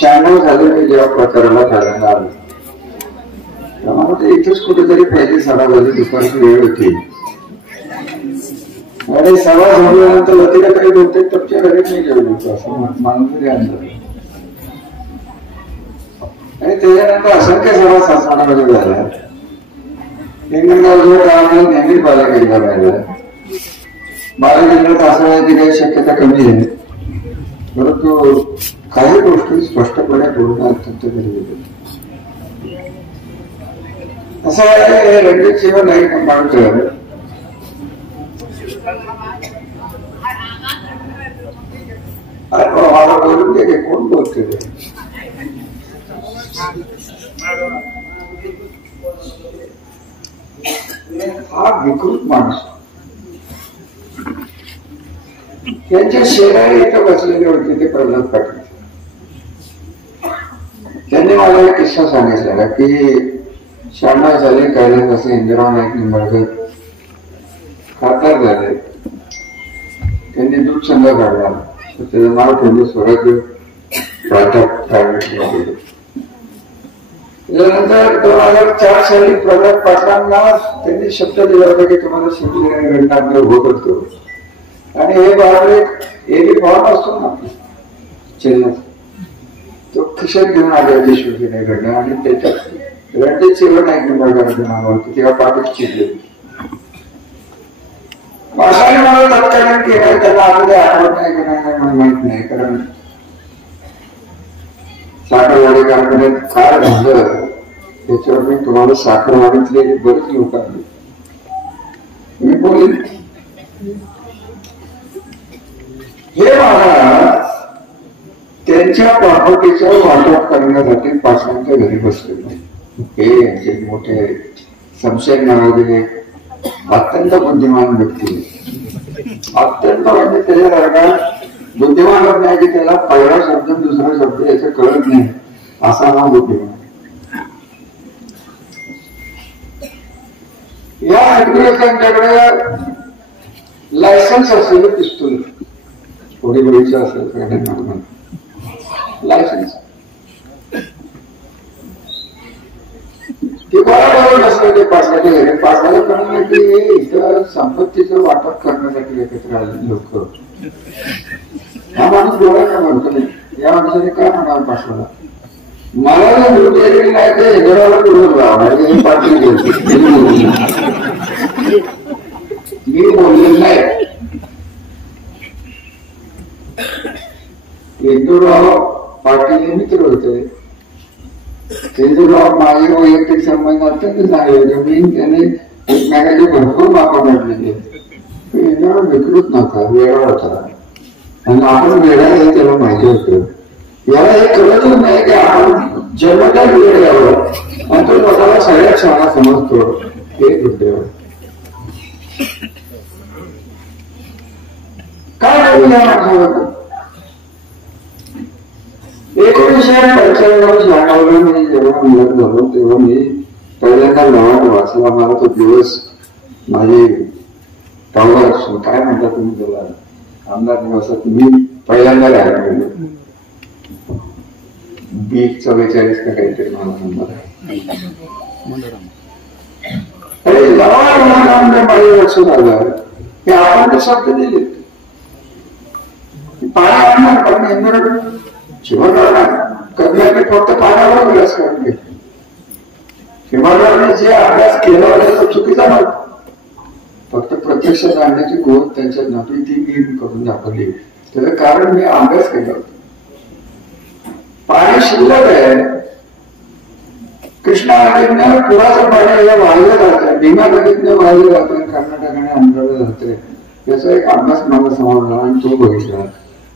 शहाण्णव झाले जेव्हा प्रचाराला झालेला आलो तेव्हा ते इथंच कुठेतरी पहिली सभा झाली, दुपारची वेळ होती आणि सभा झाल्यानंतर लतीला काही बोलते तपच्या घरी नाही जेवलो होतो असं मानून आणलं आणि त्याच्यानंतर असंख्य सभा शासनामध्ये झाल्या. हिंगणगाव नेहमी बालेकिल्ला राहिला. बालेकिल्ल्यात असं याची काही शक्यता कमी आहे, परंतु काही गोष्टी स्पष्टपणे बोलणं अत्यंत गरजेचं आहे. असं आहे रणजित सिंह नाईक निंबाळकर मला बोलून दे कोण बोलते हा विकृत माणूस त्यांच्या शेजारी इथं बसलेले होते ते प्रल्हाद पाटील. त्यांनी मला एक किस्सा सांगितलेला की 96 साली कैलासवासी इंदिरा नाईक निंबाळकर खासदार झाले. त्यांनी दूध संघ काढला, त्याचं नाव ठेवलं स्वराज्य प्रायव्हेट लिमिटेड. त्यानंतर 2004 साली प्रल्हाद पाटलांना त्यांनी शब्द दिला होता की तुम्हाला शिवसेना घटना उभं करतो आणि हे बाबा एक फॉर्म असतो ना चिन्ह तो खिशात घेऊन आले होते शिवसेना घटना आणि त्याच्यात रणजित सिंह नाईक निंबाळकरांचं नाव होतं. तेव्हा पाठच चिडले. भाषाने मला तत्कालीन केलं, त्याला आपल्याला आठवत नाही की नाही मला माहित नाही, कारण साखरवाडी कारखान्यात काय झालं त्याच्यावर मी तुम्हाला साखरवाडीतले बरेच लोक आले मी बोलेन. हे महाराज त्यांच्या प्रॉपर्टीचं वाटप करण्यासाठी पाटलांच्या घरी बसले. हे यांचे मोठे शमशेर नावाचे अत्यंत बुद्धिमान व्यक्ती, अत्यंत म्हणजे त्याच्यासारखा बुद्धिमान होत नाही की त्याला पहिला शब्द दुसरा शब्द याचं कळत नाही असा हा बुद्धिमान. या त्यांच्याकडे लायसन्स असलेलं पिस्तूल थोडी वेळीचं असेल लायसन्स ते बरोबर नसलं ते पाटलाच्या घरी. पाटलाला कळलं की इथं संपत्तीचं वाटप करण्यासाठी एकत्र आले लोक. हा माणूस डोळ्याला म्हणतो नाही, या माणसाने काय म्हणावं पाटलाला मला जर दूध गेलेली नाही ते घराला पुढे लावणार पाटील मी बोललेलं नाही. इंदूरराव पाटील हे मित्र होते. इंदूरराव माझे वैयक्तिक संबंध अत्यंत चांगले होते. मी त्याने एकमेकांची भरपूर मापा काढलेली. इंदूरराव विकृत नव्हता, वेगळा होता आणि आपण वेगळा हे त्याला माहिती होतं. याला हे कळतच नाही की आपण जन्मता वेळ यावं आणि तो स्वतःला सगळ्यात शाळा समजतो. हे दुर्दैव काय करू या माणसाबद्दल. 1995 मी जेव्हा मुलगा झालो तेव्हा मी पहिल्यांदा लवाट वाचला. मला तो दिवस माझी पावला असतो काय म्हणता तुम्ही त्याला आमदार दिवसात मी पहिल्यांदा राहिलो. 44 का काहीतरी मला नंबर आहे. लवाट म्हणून माझ्या लक्षात आलं की आपण ते शब्द दिले पाणी आणणार कारण इंद्र शिवाजी कधी फक्त पाण्यावर अभ्यास करते. शिवाजीने जे अभ्यास केला होता तो चुकीचा नव्हता, फक्त प्रत्यक्ष जाणण्याची गोष्ट त्यांच्यात नव्हती ती मी करून दाखवली. त्याचं कारण मी अभ्यास केला होता. पाणी शिल्लक आहे. कृष्णा नदीनं पुराचं पाणी वाहिलं जातं, भीमा नदीतनं वाहिलं जातं, कर्नाटकाने आंध्राला जाते. त्याचा एक अभ्यास मला समजला आणि तो बघितला.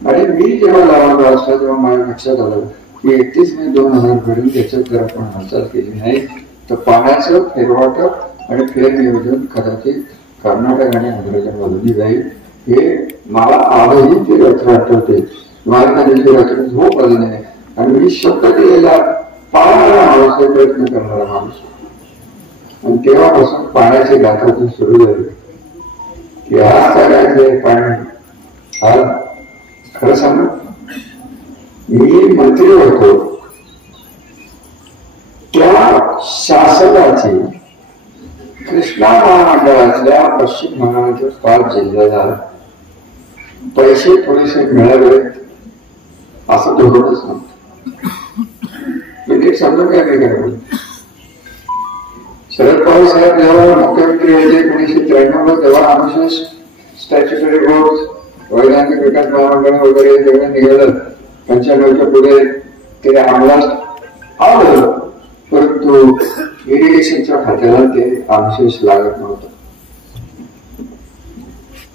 आणि मी जेव्हा लावला असता तेव्हा माझ्या लक्षात आलं की 31 मे 2000 पर्यंत त्याच्यात जर आपण हालचाल केली नाही तर पाण्याचं फेरवाटप आणि फेरनियोजन कदाचित कर्नाटक आणि आंध्राच्या बाजूने जाईल. हे मला आजही ती रचना आठवते. मला त्याची रचना झोप आली नाही आणि मी शब्द दिलेला पावणारा माणूस आहे, प्रयत्न करणारा माणूस. आणि तेव्हापासून पाण्याची गाथा सुरू झाली. या सगळ्याचे पाणी खरं सांग, मी मंत्री होतो त्या शासनाची कृष्णा महामंडळातल्या पश्चिम महाराष्ट्र 5 जिल्ह्याला पैसे थोडेसे मिळावे असं धोरणच नव्हतं. नीट समजून घ्या मी काय बोलतो. शरद पवार साहेब जेव्हा मुख्यमंत्री होते 1993 तेव्हा आमचे स्टॅच्युटरी बोर्ड, वैधानिक विकास महामंडळ वगैरे सगळं निघालं. 95च्या पुढे ते अंमलात आलं, परंतु इरिगेशनच्या खात्याला ते आमशेष लागत नव्हतं.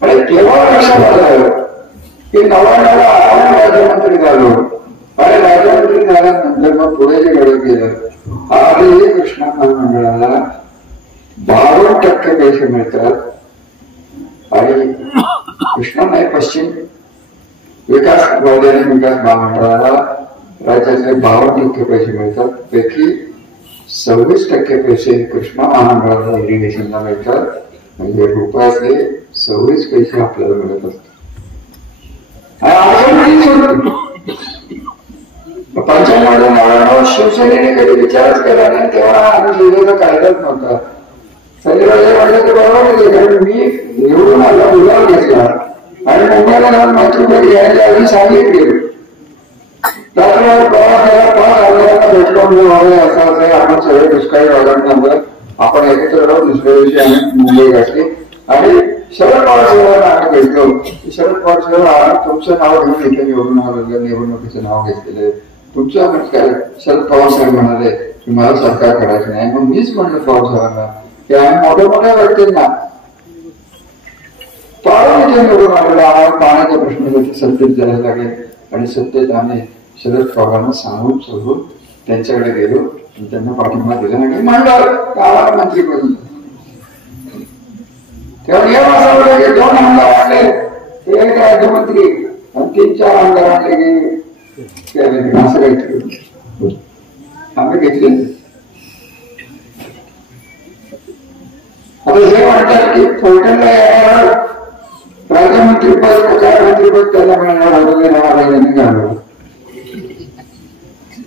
आणि तेव्हा लक्षात आलं की 99ला आपण राज्यमंत्री झालो. आणि राज्यमंत्री झाल्यानंतर मग पुढे जे घडत गेलं, आजही कृष्णा महामंडळाला 52% पैसे मिळतात. आणि कृष्णा नाही, पश्चिम विकास वैधानिक विकास महामंडळाला राज्यातले 52% पैसे मिळतात. पैकी 26% पैसे कृष्णा महामंडळाला इरिगेशनला मिळतात. म्हणजे रुपयाचे 26 पैसे आपल्याला मिळत असतात. 95-99 शिवसेनेने कधी विचारच केला नाही. तेव्हा आम्ही लिहिलेला कायदाच नव्हता. संजय राजे म्हणलं ते बरोबर नाही, कारण मी निवडून आला, उलाव घेतला आणि मुंबईला जाऊन मातृभूमी घ्यायच्या आधी सांगितले. त्यामुळे प्रवास केला, 5 आमदारांना भेटलो व्हावे असं असं आपण सगळे दुष्काळी भागांनंतर आपण एकत्र राहून दुसऱ्या दिवशी आम्ही मुंबई गाठली. आणि शरद पवार साहेबांना आम्ही भेटलो. शरद पवार साहेब आम्ही तुमचं नाव घेऊन इथे निवडणुकीचं नाव घेतलेलं. तुमचं काय शरद पवार साहेब म्हणाले की मला सरकार करायचं नाही. मग मीच म्हणलं पवार साहेबांना की आम्ही मोठ्या मोठ्या व्यक्तींना पाळून इथे निवडून आलेला आम्हाला पाण्याच्या प्रश्नासाठी सत्तेत जायला लागेल. आणि सत्तेत आम्ही शरद पवारांना सांगून त्यांच्याकडे गेलो आणि त्यांना पाठिंबा दिला आणि म्हणलं की आम्हाला मंत्री करून. तेव्हा नियम असा होता की 2 आमदार आणले, एक राज्यमंत्री आणि 3-4 आमदार आणले की असं काहीतरी आम्ही घेतले. आता जे म्हणतात की फलटणला येणार राज्यमंत्रीपद, मुख्यमंत्रीपद त्याला मिळणार होतं, घालवलं.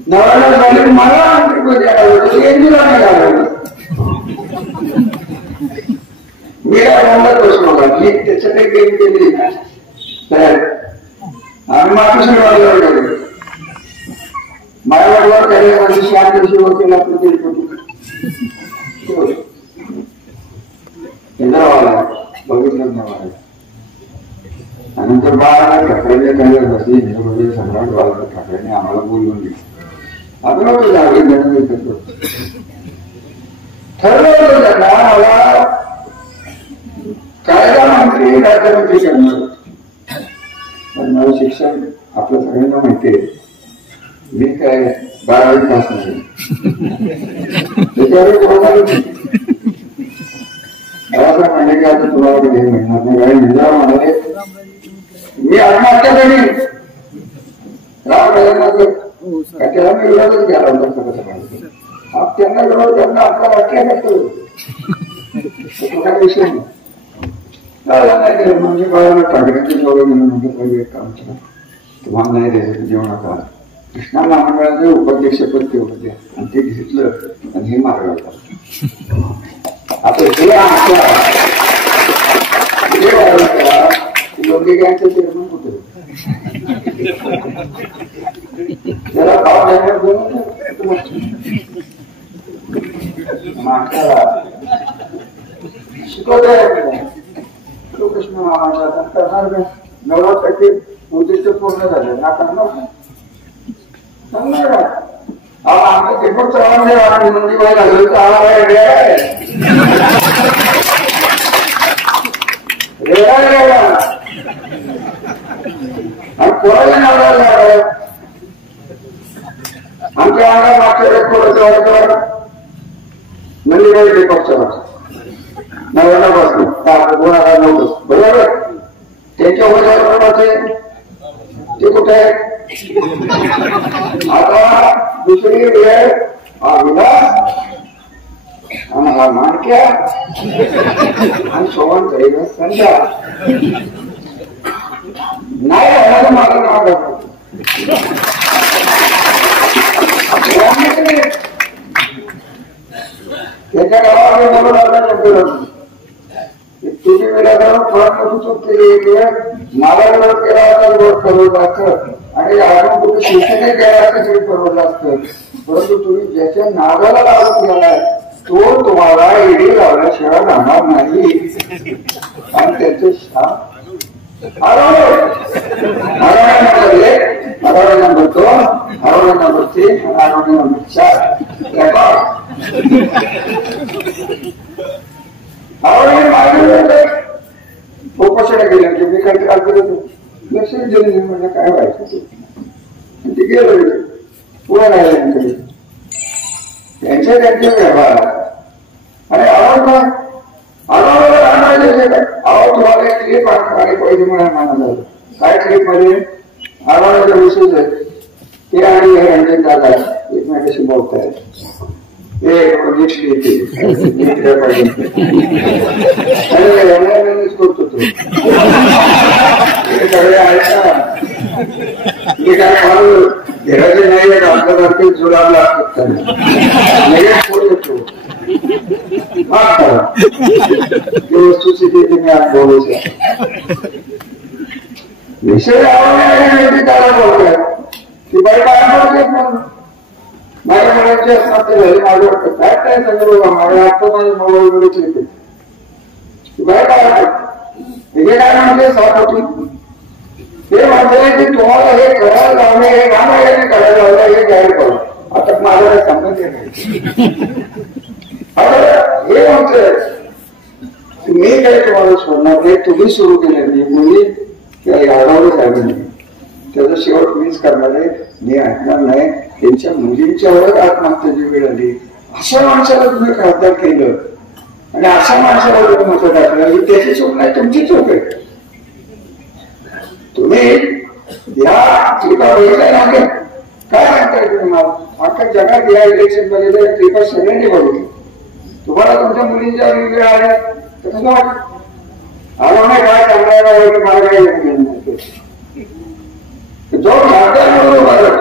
नव्याला झाले मला मंत्रीपद यायला होतं, एनजीला नाही घालवलं. मी राहणार बसलो का, मी त्याच्याकडे गेम केली आम्ही मातुश्री वाजवर गेलो. माझ्या वाजवर काही माझी 6 दिवशी वकील आपलं बघितलं नाही. आणि नंतर बाळाला ठाकरेने काही सम्राट बाळाला ठाकरेने आम्हाला बोलवून दिलं. आपण होतो जागे घेणं ठरलं होतं त्यांना मला कायदा मंत्री राज्यमंत्री करणार. पण माझं शिक्षण आपल्या सगळ्यांना माहिती आहे, मी काय 12वी पास नाही. त्याच्यावर मला म्हणले की आता तुला कधी मिळणार नाही. काही म्हणजे म्हणाले मी आत्महत्या करीन. त्याला मी विरोधच घ्यायला होता सगळं. त्यांना विरोध करणं आपला वाक्य करतो विषय नाही केलं. म्हणजे बाळाला ठाकरेंचे जवळ गेलं म्हणजे एक काम केलं, तुम्हाला नाही द्यायचं जेवण नका. कृष्णा महामंडळाचे उपाध्यक्षपद ते होते आणि ते घेतलं आणि हे मार्ग होता. आता हे लोकगायचं चेअरमन होतं, त्याला शिकवत कृष्ण महामंडळाचा करणार 90% उद्दिष्ट पूर्ण झाले ना करणार आमचं दीपक चव्हाण नंदीबाई झालं तर कोणाला नाव आमच्या अंगा मागच्या वेळेस नंदीबाई दीपक चव्हाण 99 2009 बरोबर. त्यांच्या उमेदवार ते कुठे आहे आता दुसरी वेळ हा विलास आणि हा माणक्या आणि सोबत गरीब संध्या नाही राहण्याचं माझं नाव दाखवतो. त्याच्या गावामध्ये बरोबर आपल्याला तुझी वेळा जाऊन फळात चूक केली मला विरोध केला होता विरोध परवडला असतं आणि अजून कुठे शिक्षण केला असतं तरी परवडलं असतं. परंतु तुम्ही ज्याच्या नावाला लावून गेलाय तो तुम्हाला ईडी लावल्याशिवाय राहणार नाही आणि त्याचे शाप आरोग्य नंबर 2 आरोग्य नंबर 3 आणि आरोग्य नंबर 4 उपोषणा केली की मी काही त्रास करत लक्ष दिले म्हणजे काय व्हायचं ते गेलं पुढे राहिल्याकडे त्यांच्या व्यवहार आणि आवड तुम्हाला एक क्लिप आणि पैसे म्हणून काय क्लिप मध्ये आवडाचा विषय आहे ते आणि हे रंजन दादा एकमेकाशी बोलताय करतो तो सगळे ऐका मी काय म्हणू घराचे नाही आपल्यासारखे जुलाब लागतात येतो माफ करा ही वस्तुस्थिती तुम्ही आज बोलायची विषय आवडण्यासाठी त्याला बोलतात की बाई काय माझ्या मुलांची असतात ते झाले माझं वाटतं काय काय सांगू बाबा माझ्या आता माझ्या मोबाईल मध्ये क्लिक बाय काय हे काय म्हणते सभापती हे म्हणते की तुम्हाला हे करायला लावणे हे रामायणे करायला लावलं हे जाहीर करू आता माझा काही संबंध नाही हे म्हणते मी काही तुम्हाला सोडणार नाही तुम्ही सुरू केले नाही मुली यादवच आहे नाही त्याचा शेवट मीच करणार आहे मी ऐकणार नाही त्यांच्या मुलींच्यावर आत्महत्याची वेळ आली अशा माणसाला तुम्ही खासदार केलं आणि अशा माणसाला तुम्ही मत टाकलं ही त्याची चूक नाही तुमची चूक आहे. तुम्ही या ट्रिपा बघितल्या ना काय सांगताय तुम्ही मला अख्ख्या जगात या इलेक्शन मध्ये ट्रिपा सगळ्यांनी बघितली तुम्हाला तुमच्या मुलींच्या वेळ आल्या कसं वाटत आलो नाही काय करणार मला काही नाही जो खासदार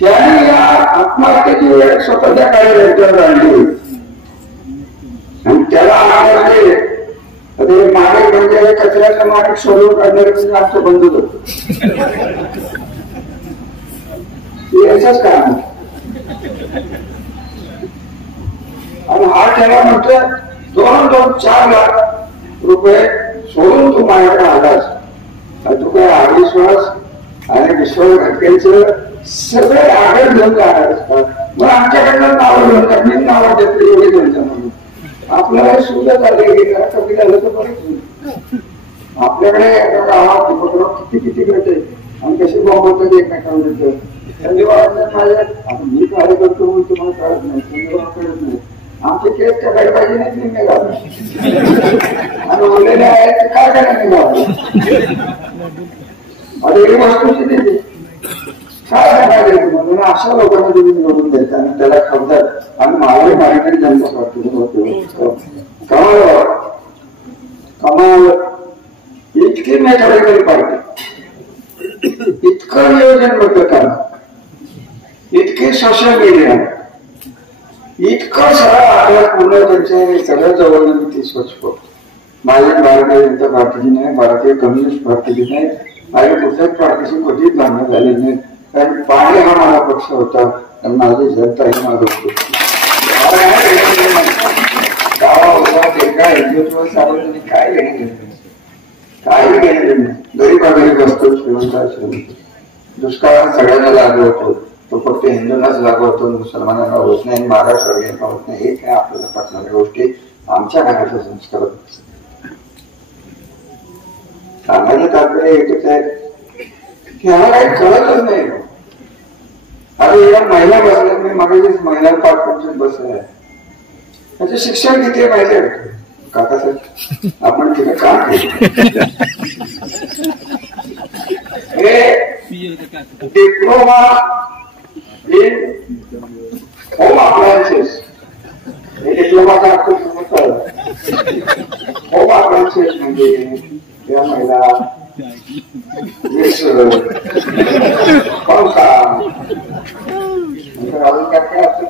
त्याने या आत्महत्येची वेळ स्वतःच्या कार्यकर्त्यावर आणली आणि त्याला माणिक म्हणजे कचऱ्याचा माणिक सोडून काढणारे म्हणजे आमचं बंधूच होतं याचंच काम आणि हा त्याला म्हणतो 2-4 लाख रुपये सोडून तू माझ्याकडे आलास तू काय अविश्वास आणि विश्वासघातकांचं सगळे आग्रह घेऊन जाणार असतात मग आमच्याकडनं नावं घेऊन जात मी नावं देतो एवढे घेऊन जाणार आपल्याला सुविधा झाली की जरा कमी झालं तर बरेच आपल्याकडे गावात उपक्रम किती करते आणि कसे बोलतात एकमेकांना देतं त्यांनी वाटत माझ्या आता मी काय करतो म्हणून तुम्हाला कळत नाही तुम्ही कळत नाही आमचे केस त्या गडबाजी नाही निघाले आणि उरलेले आहेत काय करायला निघाले आता ही वस्तुस्थिती काय सांगायला म्हणून अशा लोकांना तुम्ही निवडून द्यायचा आणि त्याला खासदार आणि महाराष्ट्र मराठी जनता पार्टी कमाल इतकी मेथॉडिकल पार्टी इतकं नियोजनबद्ध काम इतकी सोशल मीडिया इतकं सगळं आपल्या पूर्ण त्यांचे सगळ्या जवळ मी ती स्वच्छ करतो माझ्या भारतीय जनता पार्टीची नाही भारतीय कम्युनिस्ट पार्टीची नाही माझ्या कुठल्याच पार्टीशी कधीच भांडण झालेली नाही कारण पाणी हा माझा पक्ष होता आणि माझी जनता ही माझं होतो गावा होता काय हिंदुत्व सार्वजनिक काय घेणे काही घेणे गरीबा गरीब असतो श्रीमंता श्रीमंत दुष्काळ सगळ्यांना लागू होतो तो फक्त हिंदूंनाच लागू होतो मुसलमानांना होत नाही महाराष्ट्राला होत नाही हे काय आपल्याला पटणाऱ्या गोष्टी आमच्या घराचा संस्कार होत सांगायचं तात्पर्य एकच आहे की ह्याला काही कळतच नाही अरे या महिला बसल्या मी मागे महिला 5-5 बसल्या त्याचे शिक्षण किती माहिती आहे काकासाहेब आपण तिथे काम केलं हे डिप्लोमा होम अप्लायन्सेस डिप्लोमाचा अर्थ होम अप्लायन्सेस म्हणजे या महिला पंखा अजून काय असतं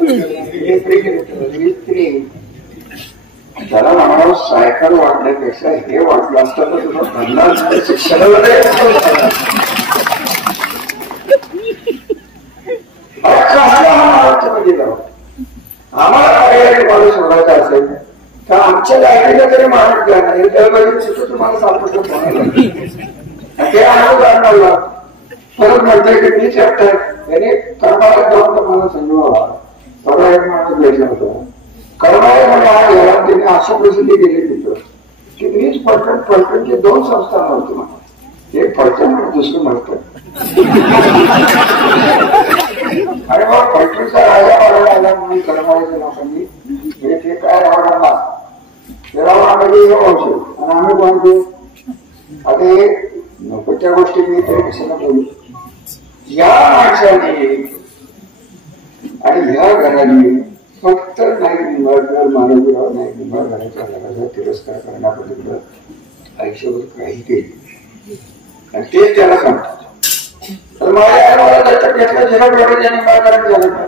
त्याला म्हणावं सायकल वाटण्यापेक्षा हे वाटलं असतं तर तुला 50 शिक्षणाला आम्हाला पर्याय तुम्हाला शोधायचा असेल तर आमच्या लायब्ररीला तरी माणूस द्या नाही त्यावेळी तुम्हाला सापडलं ते अनुभव जाणवला परत म्हणतोय की मी चॅप्टर याने कर्माला जाऊन तुम्हाला समजवा परवा एक माणूस भेटला होता कर्माला म्हणजे घरात तिने अशा प्रसिद्धी केली तिथं की मीच फलटणचे 2 संस्थान होते मला एक फलटण आणि दुसरं म्हणतं आणि मग फलटणचा राजा वाढायला आला म्हणून कर्माच्या लोकांनी ते काय रावणाला ते रावणामध्ये हे औषध आणि आम्ही म्हणतो आता हे नकोच्या गोष्टी मी तरी कशाला बोलू या माणसाने आणि ह्या घराने फक्त नाही निंबाळकर मानवराव नाही निंबाळकरांच्या घराचा तिरस्कार करण्याबद्दल आयुष्यभर काही केली आणि तेच त्याला सांगतात तर मला त्याच्यात घेतलं जिल्हा निंबाळकरांनी झालं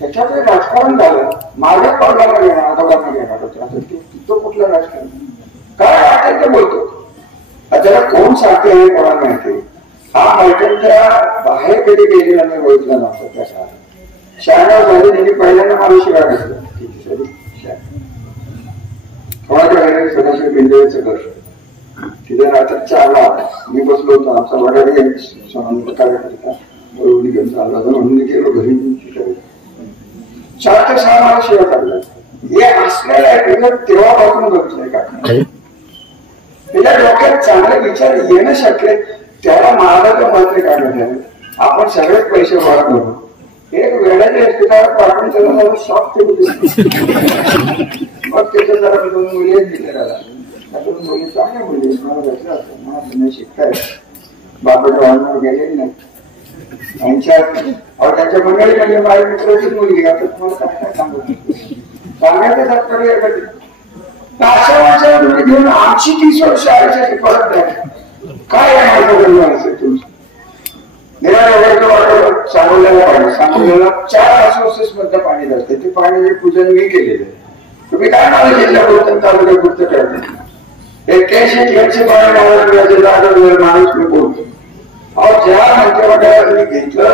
त्याच्यात राजकारण झालं माझ्या पावलाला घेणार दोघांना घेणार होतं आता तिथं कुठलं राजकारण काय वाटेल ते बोलतो त्याला कोण सांगते हे कोणाला माहिती हा मैत्रीच्या बाहेर कधी गेलेला मी ओळखला नव्हता त्या काळात शहाण्णव झाली त्यांनी पहिल्यांदा मला शिवाय घेतलं कोणाच्या घरी सदाशिव बिंदवेचं घर तिथे रात्री 4ला मी बसलो होतो आमचा वडारी सोनाली कार्यकर्ता बरोबर घेऊन चालला होता म्हणून गेलो घरी 4 ते 6 मला शिवाय काढला हे असलेलं आहे तेव्हापासून बघतोय का त्याच्या डोक्यात चांगले विचार येणं शक्य त्याला महाराजा मंत्री काढलं आहे आपण सगळेच पैसे गोळा करू एक वेळाच्या इस्पितळात पाठवून त्याला शॉक केलं मग त्याच्या जरा 2 मुली दिले त्या 2 मुली चांगल्या मुली मला भेटलं असतं मला तुम्ही शिकताय बापाच्या वाहनावर गेलेली नाही त्यांच्या मंडळीमध्ये माझ्या मित्राची मुलगी आता तुम्हाला काय सांगू सांगायचं तात्पर्य अशा माणसाला तुम्ही घेऊन आमची 30 वर्ष आयुष्याची परत द्या काय आहे तुमचं सांगोल्याला पाणी सांगोल्याला 4 असोसिएस मधलं पाणी जातं ते पाणी पूजन मी केलेलं आहे तुम्ही काय मला जिल्ह्यापुरतं तालुक्यापुरतं करता 81 पाणी माणूस मी बोलतो अहो ज्या मंत्रिमंडळाला मी घेतलं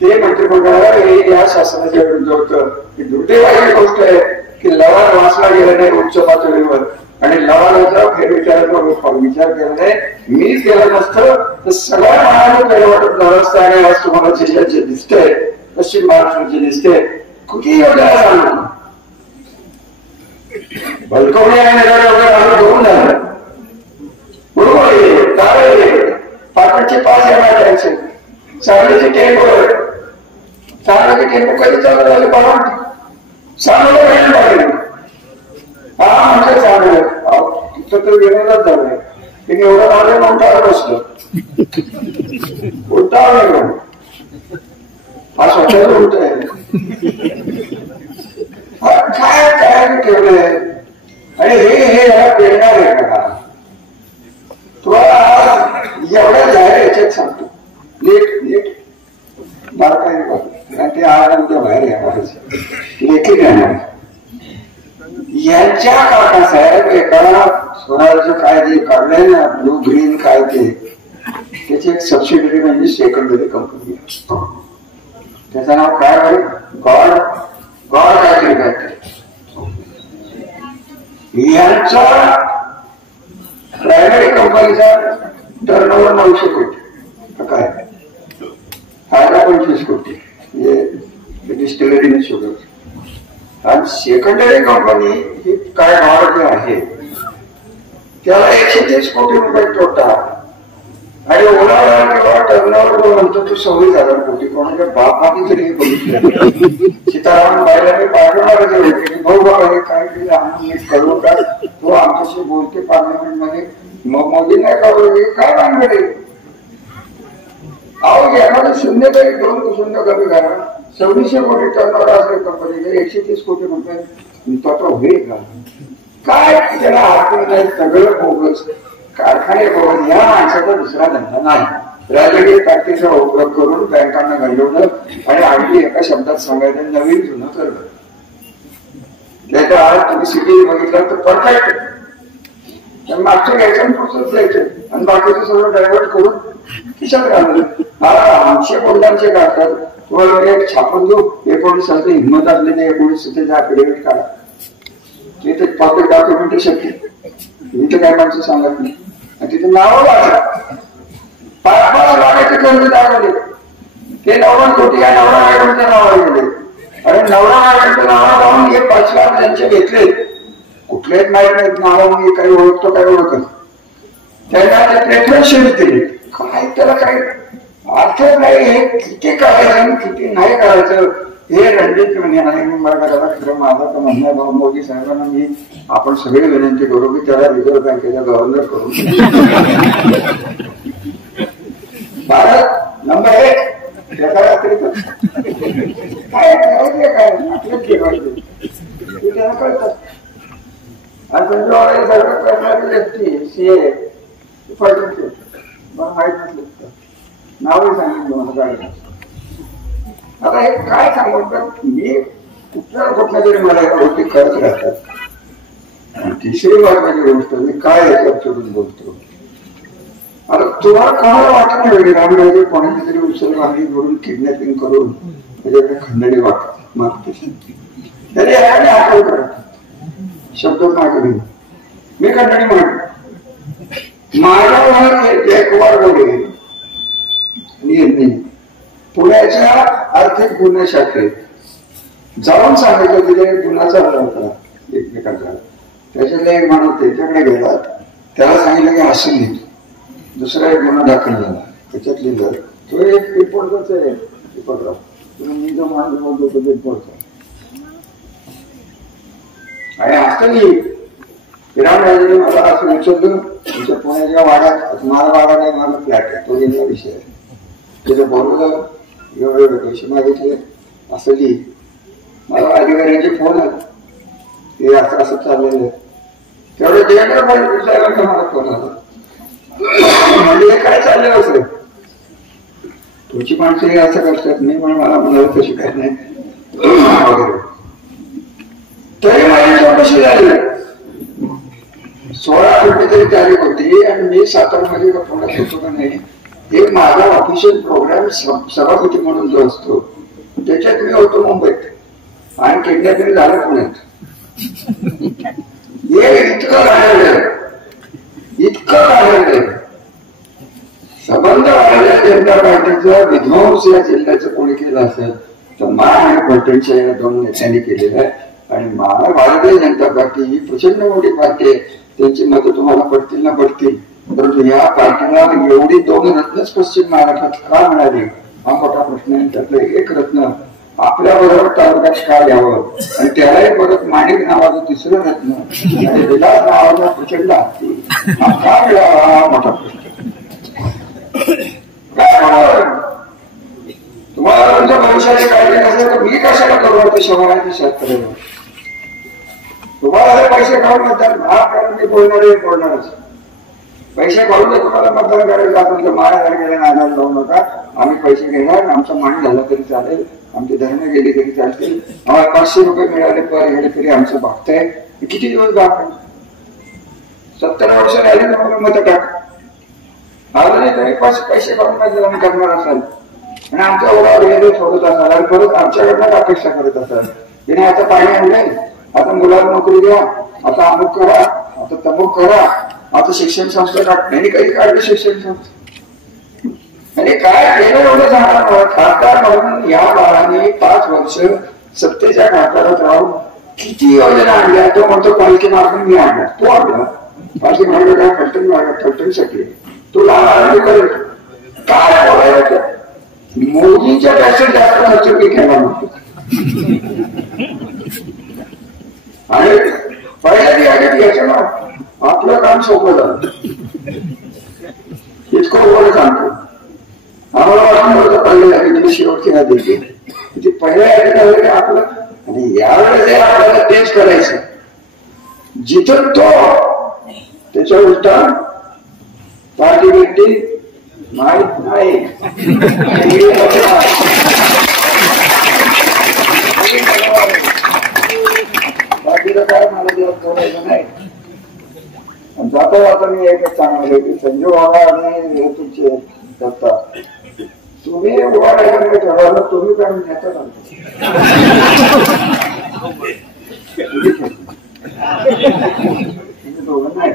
ते मंत्रिमंडळाला या शासनाच्या विरुद्ध होतं की दुर्दैवाची गोष्ट आहे की लवाद वाचला गेला नाही उच्च पातळीवर आणि लवादाचा फेरविचारात्मक विचार केला नाही मी केलं नसतं तर सगळ्या महाराज वेळ वाटत झालं असतं आणि आज तुम्हाला जिल्ह्याचे दिसतंय पश्चिम महाराष्ट्राचे दिसते कुठेही वगैरे सांगू बलकवणी आणि घेऊन झालं बरोबर काय पाटणचे 5 MIDC सांगलीचे टेम्पो कधी चालू झाले बघा सांगलं वेळ पाहिजे हा म्हणजे चांगलं तिथं तर विरोधात झालंय तिने एवढं झालं उलटावर बसलं उलटावर नाही हा स्वतःच उलट आहे काय काय ठेवलंय आणि हे याला प्रेरणा आहे का तुम्हाला एवढ्या जाहीर याच्यात सांगतो नीट बारकाई कारण ते आज उद्या बाहेर येणार लेखी येणार यांच्या काकासाहेब एका स्वराज्य काय जे काढलंय ना ब्लू ग्रीन काय ते त्याची एक सबसिडरी म्हणजे सेकंडरी कंपनी त्याचं नाव काय आहे गॉड काहीतरी काय यांचा प्रायमरी कंपनीचा टर्नओव्हर 900 कोटी काय फायदा 25 कोटी म्हणजे डिस्टिलरी शुगर आणि सेकंडरी कंपनी ही काय भाव आहे त्याला 130 कोटी रुपये तोटा आणि ओलावा किंवा टर्नओव्हर म्हणतो तो 26,000 कोटी कोणाच्या बापाने तरी बघितलं सीतारामन बाईला मी पाठवणारच होते की भाऊ बाबा हे काय केलं आम्ही करू का तो आमच्याशी बोलते पार्लमेंट मध्ये मग मोदी नाही करू काय भानगड अहो एखादं शून्य तरी 2 शून्य कमी करा. 2600 कोटी टर्नओव्हर असेल कंपनीचे, 130 कोटी रुपये तो होईल का? काय त्याला हात नाही, सगळं बोगस, कारखाने बोगस. या माणसाचा दुसरा धंदा नाही. राजकीय ताकदीचा उपयोग करून बँकांना घडवलं आणि अगदी एका शब्दात सांगायचं नवीन जुनं करणं. त्याच्या आज तुम्ही सिटी बघितलं तर परफेक्ट. मागच्या घ्यायचं पुढचंच द्यायचं आणि बाकीचं सगळं डायव्हर्ट करून खिशात घाललं. मला 800 कोटी काढतात. तुम्हाला एक छापून देऊ, 19 सालची हिंमत असली नाही 19 ऍफिडेव्हिट काढा. तिथे पब्लिक डॉक्युमेंटेशन तिथे काय माणसं सांगत नाही. आणि तिथे नावं वाचा, 5-5 लाखाचे कर्ज दाखवले. ते 90 कोटी या नवरा बायकोच्या नावावर गेले. आणि नवरा बायकोच्या नावावर जाऊन हे 5 लाख त्यांचे घेतले. कुठलेच माहीत नाहीत नावं, मी काही ओळखतो काय ओळखत. त्यांना ते प्रेफरन्स शेअर दिले. काय त्याला काही अर्थ नाही. हे किती करायचं आणि किती नाही करायचं हे रणजित म्हणे. खरं माझा तर म्हणणं आहे मोदी साहेबांना मी आपण सगळे विनंती करू की त्याला रिझर्व्ह बँकेचा गव्हर्नर करू. भारत नंबर 1 त्याचा अतिरिक्त काय करायचे काय आपलं ठेवायचे ते त्यांना कळतात. आणि त्यांच्यावर सगळं करणारी व्यक्ती सीए मला माहित नसलं नावही सांगितलं मला गाडी. आता हे काय सांगतो मी कुठल्या तरी मला या गोष्टी करत राहतात. आणि तिसरी महत्वाची गोष्ट मी काय याच्यात सोडून बोलतो. आता तुम्हाला कोणाला वाटत नाही रामराजे कोणाची तरी उचलबांगडी करून किडनॅपिंग करून त्याच्याकडे खंडणी मागते तरी आठवण करत शब्द मागणी मी खंडणी मागतो. माझ्यावर जयकुमार गोरे पुण्याच्या आर्थिक गुन्हे शाखेत जाऊन सांगितलं तिथे गुन्हाचा होता एकमेकांचा. त्याच्यातले एक माणूस त्याच्याकडे गेला, त्याला सांगितलं की असं नाही. दुसरा एक गुन्हा दाखल झाला, त्याच्यात लिहिलं तो एक रिपोर्टच आहे. रिपोर्टर मी जो माणूस बोलतो तो रिपोर्टचा आणि असं लिहि रामराजेने मला असं विचारलं. तुमच्या पुण्याच्या वाड्यात माझा वाडा नाही, माझा फ्लॅट आहे, तो गेला विषय आहे. त्याचं बोलवलं, एवढे पैसे मागितले असं लिहि. मला अधिकाऱ्यांचे फोन आले ते असं असं चाललेलं आहे. तेवढं देवेंद्र फडणवीस साहेबांचा मला फोन आला. म्हणजे काय चाललं असं तुमची माणसं असं करतात. मी पण मला म्हणाल तशी काय नाही वगैरे. तरी माझी चौकशी झाली. 16 फेब्रुवारी तारीख होती आणि मी सातारमध्ये पुण्यात होतो का नाही. एक माझा ऑफिशियल प्रोग्राम सभापती म्हणून जो असतो त्याच्यात मी होतो मुंबईत आणि किडनॅपिंग झालं पुण्यात. हे इतकं राहिलं संबंध वाढल्या जनता पार्टीचा विध्वंस या जिल्ह्याचं कोणी केलं असेल तर मला आणि पलटणच्या या 2 नेत्यांनी केलेलं आहे. आणि मला भारतीय जनता पार्टी ही प्रचंड मोठी पार्टी आहे. त्यांची मतं तुम्हाला पडतील ना पडतील, परंतु या पार्टीला एवढी 2 रत्नच पश्चिम महाराष्ट्रात का मिळाली हा मोठा प्रश्न आहे. त्यातलं एक रत्न आपल्याबरोबर तालुक्यात का घ्यावं आणि त्यालाही परत माणिक नावाचं 3रं रत्न आणि विलास नावाचा प्रचंड हत्ती हा का मिळावा हा मोठा प्रश्न. काय तुम्हाला तुमच्या भविष्याची काळजी नसेल तर मी कशाला करू ते शहराच्या शेतकऱ्यावर. तुम्हाला जर पैसे काढून मतदान हा कारण मी बोलणारच. पैसे काढून तुम्हाला मतदान करायचं आपण तर महाराजांना नादाला जाऊ नका. आम्ही पैसे घेणार, आमचा मान झाला तरी चालेल, आमची धर्म गेली तरी चालतील. आम्हाला 500 रुपये मिळाले पर गेले तरी आमचं भागतंय. किती दिवस भाग 70 वर्ष राहिले तर मला मत टाक. आलं नाही तरी पैसे काढून मतदान करणार असाल आणि आमच्या ओढावर गेले सोडत असाल आणि परत आमच्याकडनं अपेक्षा करत असाल तिने आता पाणी आणलंय, आता मुलाला नोकरी द्या, आता अमुक करा, आता तमुक करा, आता शिक्षण संस्था काढणे कधी काढले शिक्षण संस्था आणि काय केलं एवढं सांगणार. खासदार म्हणून या बाळाने 5 वर्ष सत्तेच्या खासदारात राहून किती योजना आणल्या. तो म्हणतो पालखी मार्ग मी आणला, तो आणला पालखी मार्ग काय फलटणसाठी तुला करेल काय बोलायचं. मोदीच्या पेक्षा जास्त खर्च मी केला नव्हतो आणि पहिल्या आधी याच्या ना आपलं काम सोपं झालं. इतकं वगैरे सांगतो आम्हाला त्यांना देते. ती पहिल्या आपलं आणि यावेळेस आपल्याला तेच करायचं जिथं तो त्याच्या उलटा पार्टी बिर्टी माहित नाही. बाकीचं काय मला दिवस करायचं नाही. जाता जाता मी एकच सांगणार की संजय बाबा आणि तुमचे दत्ता तुम्ही उभारायचं ठरवलं तुम्ही काय नेता दोघं नाही.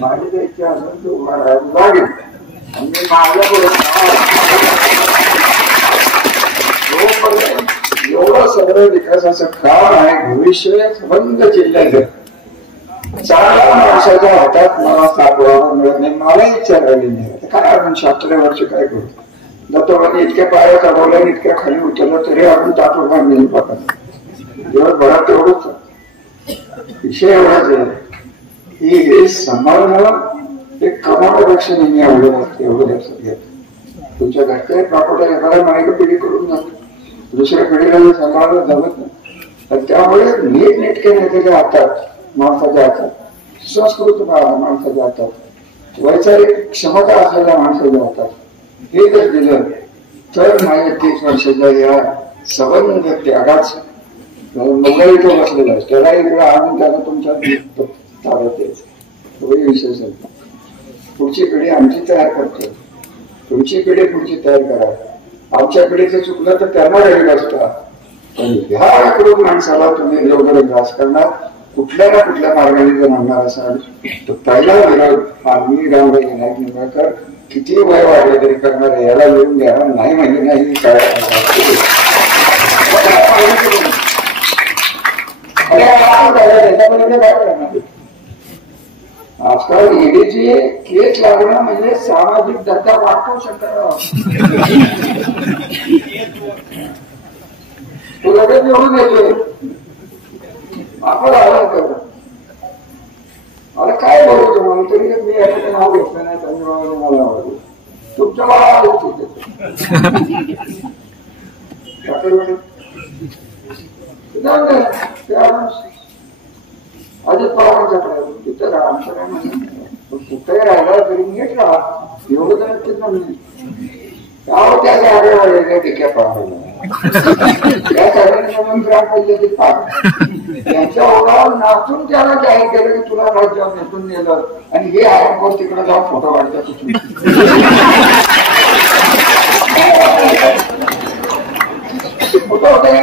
माझी जर इच्छा असेल तर उभा राहायला लागेल आणि मी एवढं सगळं विकासाचं काम आहे. भविष्य संबंध जिल्ह्याचं चांगल्या माणसाच्या हातात मला सापडायला मिळत नाही. मला इच्छा राहिली नाही. काय आपण 76 वर्ष काय करू. दत्तोबाने इतक्या पाया चढवल्या इतक्या खाली उतरलं तरी आपण तापडणार नाही बघत दिवसभरात तेवढंच विषय एवढाच आहे की हे सांभाळणं एक कमावण्यापेक्षा नेहमी अवघड असते. एवढं लक्षात घ्या. तुमच्या घरच्या प्रॉपर्टी एखाद्या माहिती पिढी करून जाते दुसऱ्या पिढीला सांभाळणं जमत नाही. त्यामुळे नीटनेटके नेत्याच्या हातात माणसाच्या हातात संस्कृत माणसाच्या हातात वैचारिक क्षमता असलेल्या माणसाच्या हातात हे जर दिलं तर माझ्या 30 वर्षाच्या या सबंध त्यागाच मुंबई तो बसलेला आहे. त्याला इकडे आणून त्याला तुमच्या ताब्यात यायचं विशेष. पुढची पिढी आमची तयार करतो. तुमची पिढी पुढची तयार करा. आमच्या पिढीचं चुकलं तर त्यांना रेडी असता. पण ह्याकडून माणसाला तुम्ही योग्य ग्रास करणार कुठल्या ना कुठल्या मार्गाने जर आणणार असाल तर पहिला विरोध आम्ही रामराज विनायक निंबाळकर किती वय वाढले तरी करणार आहे. याला येऊन द्या नाही म्हणजे नाही काय आजकाल ईडीची केस लागणं म्हणजे सामाजिक दर्जा वाटू शकत. तो लगेच निवडून येतोय आपण आला कर. मला काय बोलू तुम्हाला तरी मी याचं नाव घेतलं नाही. त्यांनी मला आवडलं तुमच्या मला अजित पवारांच्याकडे तिथं राहा. आमचं काय म्हणणं कुठेही राहिला तरी नीट राहा. एवढं तर नक्कीच म्हणून त्याच्या आगे टिक्या पाहायला त्या सगळ्यांनी ग्रामपंचायतीत पाहिजे त्यांच्या ओढावर नाचून त्याला जाहीर केलं की तुला राज्यावर भेटून नेलं आणि हे आपण तिकडे जाऊन फोटो काढतात. फोटो काय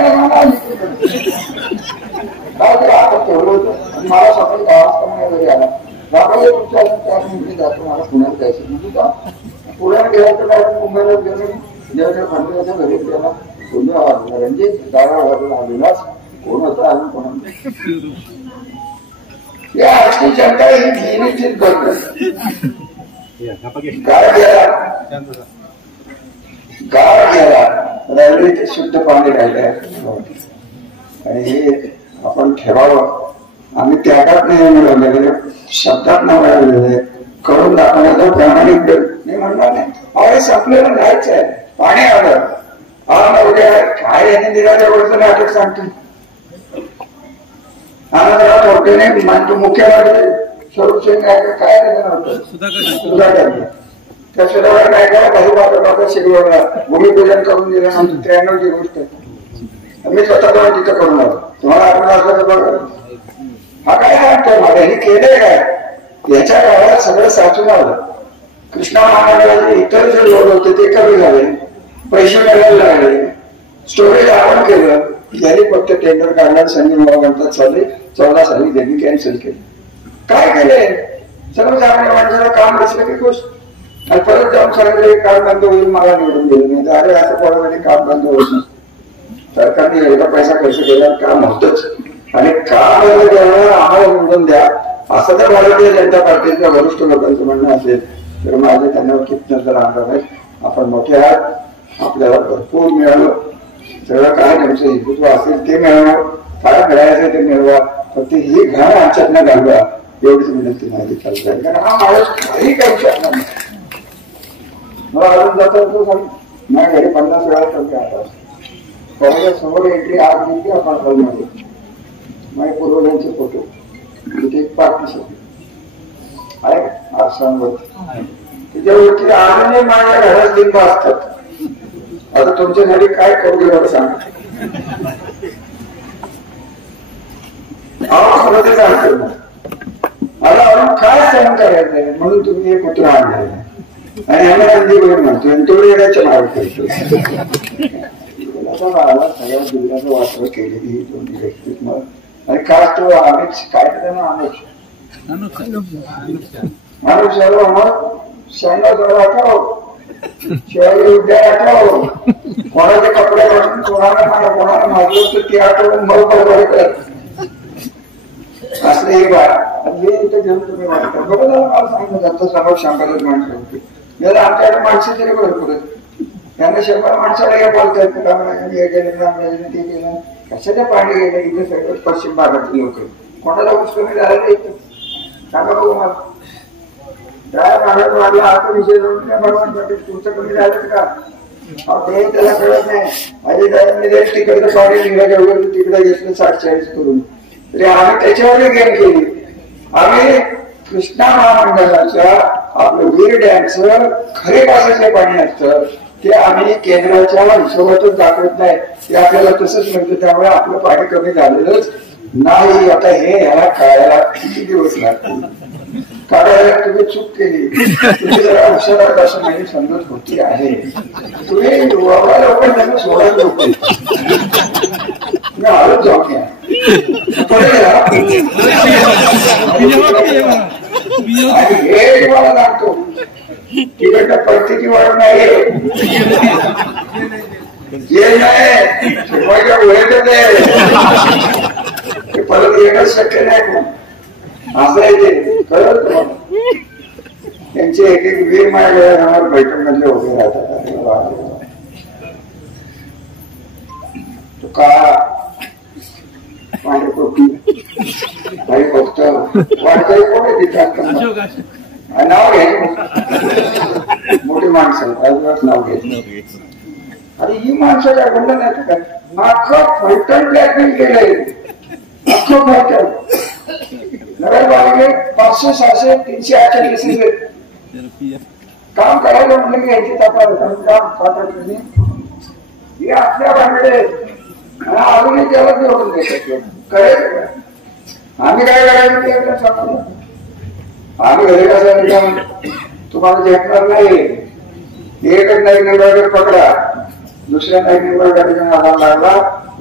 आता ठेवलं होतं आणि मला सकाळी 10 वाजता घरी आला. बाबा तुमच्या जातो मला पुण्यात जायचं म्हणजे का पुण्यात गेलं तर मुंबईला गेलं जेव्हा खंडोबाच्या घरी गेला रणजित दारा विलास कोण होता अजून कोण या आजची जनता ही घेणीचीच करते. गाळ गेला राहिले ते शुद्ध पाणी राहिले आणि हे आपण ठेवावं. आम्ही त्यागात नाही मिळवलेले शब्दात नाही मिळवलेले करून दाखवण्याचा प्रामाणिक नाही म्हणणार नाही. अवयस आपल्याला नाहीच आहे. पाणी आलं उद्या काय यांनी दिराच्या गोष्ट नाटक सांगतो. आनंदराव थोडकेने मानतो मुख्यमंत्री स्वरूप सिंग काय केलं नव्हतं सुधाकर त्या सुधाकर काय करा काही बाबा शिकवला भूमिपूजन करून दिलं नव्हतं. 93 ची गोष्ट मी स्वतः पण तिथं करून आलो. तुम्हाला आठवण असलं तर बघा. हा काय सांगतोय मला हे केलंय काय याच्या काळात सगळं साचून आलं. कृष्णा महानगराचे इतर जे लोक होते ते कमी झाले. पैसे मिळायला लागले. स्टोरेज आपण केलं. यांनी फक्त टेंडर काढण्यात संजय म्हणतात चालले 14 साली त्यांनी कॅन्सल केले. काय केले सर्वसामान्य माणसाला काम नसलं की खुश आणि परत जाऊन सांगितलं काम बंद होईल मला निवडून दिलं नाही. अरे असं कोणासाठी काम बंद होत नाही. सरकारने एवढा पैसा खर्च केला काम होतच आणि काम आम्हाला निवडून द्या असं जर भारतीय जनता पार्टीच्या वरिष्ठ लोकांचं म्हणणं असेल तर माझे त्यांना किती नजर आणणार नाही. आपण मोठे आहात. आपल्याला भरपूर मिळालं. सगळं काय तुमचं हिंदुत्व असेल ते मिळवणार. काय मिळायचं ते मिळवा. फक्त ही घाण आमच्यातनं घालवा एवढीच विनंती माझी चालत आहे. कारण हा माणूस काही करू शकणार नाही. मला अजून जातो माझ्या घरी 50 वेळा संख्या आता त्याच्या समोर एंट्री आज की आपण हॉलमध्ये माझे पूर्वजांचे फोटो तिथे एक पार्टी आहे आरसांवरती त्याच्यावरती आजही माझ्या घरात लिंब असतात. आता तुमच्यासाठी काय करू गेलं सांगा. खरं ते सांगतो मला अजून काय सहन करायचंय म्हणून तुम्ही हे पुत्र आणले आणि आम्ही नंदी करून म्हणतो आणि तुम्ही येण्याच्या मार्ग करतो. बाळाला सगळ्या दुर्गाचं वापर केलेली ही दोन्ही व्यक्तित्व आणि काय तो आम्हीच काय त्यांना माणूस झालो मग शाळा जवळ आठव शिवाजी उद्या आठव कोणाचे कपडे काढून कोणाला मारलं तर ती आठवून मग बरोबर करत असं हे इथं घेऊन तुम्ही वाटतात. बरोबर मला सांगितलं जातं समोर 100 माणसं होती. याला आमच्याकडे माणसं तरी भरपूर त्यांना 100 माणसाला या बोलतायत रामराजांनी हे केलं रामराजांनी ते केलं कशाचं पाणी गेलं इथे सगळं पश्चिम भागातील लोक कोणाला ऊस कमी झालं इथं सांगा बघू मला त्या महाराज वाढला आता विषय भगवान पाटील तुमचं कमी झालं का ते त्याला कळत नाही. माझे दादांनी तिकडचं पाणी निघाल्या वगैरे तिकडे घेतलं 60-40 करून तरी आम्ही त्याच्यावरही गेम केली. आम्ही कृष्णा महामंडळाच्या आपलं वीर डॅमचं खरे पासाचे पाणी असतं ते आम्ही केंद्राच्या हिशोबातून दाखवत नाही ते आपल्याला तसंच मिळतं. त्यामुळे आपलं पाणी कमी झालेलंच नाही. आता हे ह्याला कळायला किती दिवस लागतील काढायला तुम्ही चूक केली तुम्ही जरा हुशार असं माझी समजत होती आहे. तुम्ही लोकांना त्यांना सोडायला होते आलोच जाऊन घ्या हे तुम्हाला लागतो तिकडनं परतीची वाढ नाही ये नाही शिकवायच्या वेळेतच आहे परत येणं शक्य नाही. असं आहे ते कळत तुम्हाला त्यांचे एक एक वीर माझ्या बैठक मधले उभे राहतात. तुका माझ्या कोटी काही फक्त वाटतंय कोणी तिथं नाव घ्यायचं मोठी माणसं अजिबात नाव घ्यायचं. आणि ही माणसं काय बोललं नाही का अख्खं फलटण ब्लॅकमेल केलंय अख्खं फलटण नगरपालिके 500, 600, 300 केसेस काम करायला म्हणलं की यांची तपास काम हे आपल्या भांडे अजूनही त्याला जोडून देतात कळेल. आम्ही काय करायचं ते सांगतो. आम्ही घरी कसं तुम्हाला झेपणार नाही. एकच नाईक निंबाळकर पकडा दुसऱ्या नाईक निंबाळकरचा आधार लागला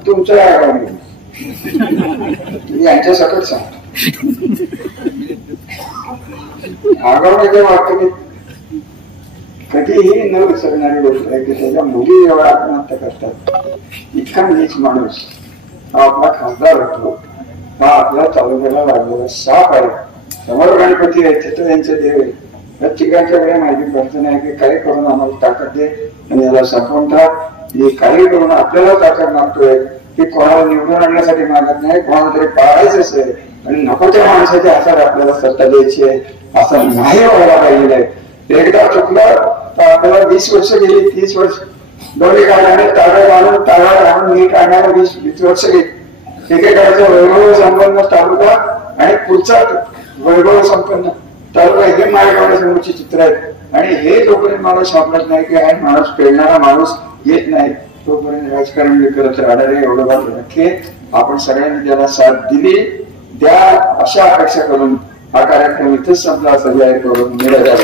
तुमच्या यांच्या सकट सांगतो. आगावण्याचं वाटतं की कधीही न विसरणारी गोष्ट आहे की त्याच्या मुली जेव्हा आत्महत्या करतात इतका नीच माणूस हा आपला खासदार होतो हा आपल्या तालुक्याला लागलेला साप आहे. समोर गणपती आहे तिथं त्यांचे देव आहे. या ठिकाणच्याकडे माहिती पडत नाही की काही करून आम्हाला ताकद दे आणि याला सापवून टाक. हे काही करून आपल्याला ताकद मागतोय की कोणाला निवडून आणण्यासाठी मागत नाही कोणाला तरी पाळायचं असेल आणि नको त्या माणसाच्या हातात आपल्याला सत्ता द्यायची आहे असं नाही व्हायला पाहिजे आहे. एकदा चुकलं तर आपल्याला 20 वर्ष गेली 30 वर्ष दोन्ही काढण्याने तारा आणून नीट आणण्याला 20 वर्ष गेली. एकेकाळचा वैभव संपन्न तालुका आणि पुढचा वैभव संपन्न तालुका हे माझ्या समोरचे चित्र आहेत. आणि हे जोपर्यंत मला सापडत नाही की हा माणूस पेरणारा माणूस येत नाही तोपर्यंत राजकारण करत राहणार आहे. एवढं बात नक्की आपण सगळ्यांनी त्याला साथ दिली द्या अशा अपेक्षा करून हा कार्यक्रम इथेच संपला असं जाहीर करून निघाला.